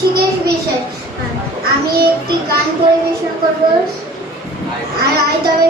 ঋষিকেশ বিশ্বাস। আমি একটি গান পরিবেশন করব। আর আই তবে